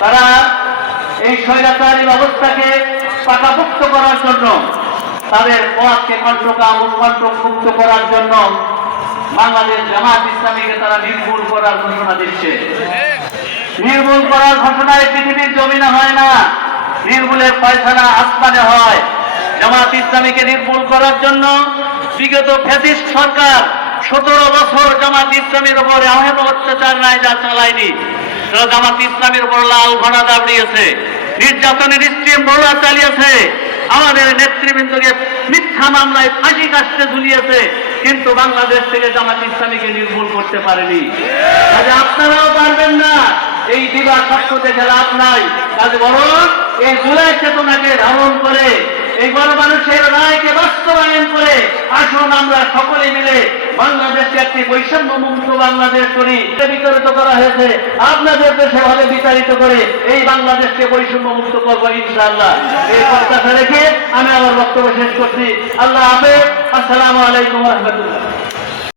তারা এই স্বৈরাচারী ব্যবস্থাকে পাকাপোক্ত করার জন্য, তাদের পথকে কণ্ঠমুক্ত করার জন্য বাংলাদেশ জামাত ইসলামীকে তারা নির্মূল করার ঘোষণা দিচ্ছে। নির্মূল করার ঘোষণায় পৃথিবীর জমিনে হয় না, নির্মূলের ফয়সালা আসমানে হয়। জামাত ইসলামীকে নির্মূল করার জন্য বিগত ফ্যাসিস্ট সরকার 17 বছর জামাত ইসলামীর উপর এমন অত্যাচার নাই যা চালায়নি। জামাত ইসলামীর উপর লাল ঘোড়া দাঁড়িয়েছে, নির্যাতনের স্ট্রিম রোলা চালিয়েছে, আমাদের নেতৃবৃন্দকে মিথ্যা মামলায় ফাঁসি কাটতে ঝুলিয়েছে, কিন্তু বাংলাদেশ থেকে জামাত ইসলামীকে নির্মূল করতে পারেনি। কাজে আপনারাও পারবেন না, এই দিবা স্বপ্ন দেখে লাভ নাই। কাজে বরং এই জুলাই চেতনাকে ধারণ করে, এই গণমানুষের রায়কে বাস্তবায়ন করে আসুন আমরা সকলে মিলে বাংলাদেশকে একটি বৈষম্য মুক্ত বাংলাদেশ করি। বিতাড়িত করা হয়েছে, আপনাদের দেশে ভাবে বিতাড়িত করে এই বাংলাদেশকে বৈষম্য মুক্ত করবো ইনশাআল্লাহ। এই প্রত্যাশা রেখে আমি আমার বক্তব্য শেষ করছি। আল্লাহ হাফেজ। আসসালামু আলাইকুম ওয়া রাহমাতুল্লাহ।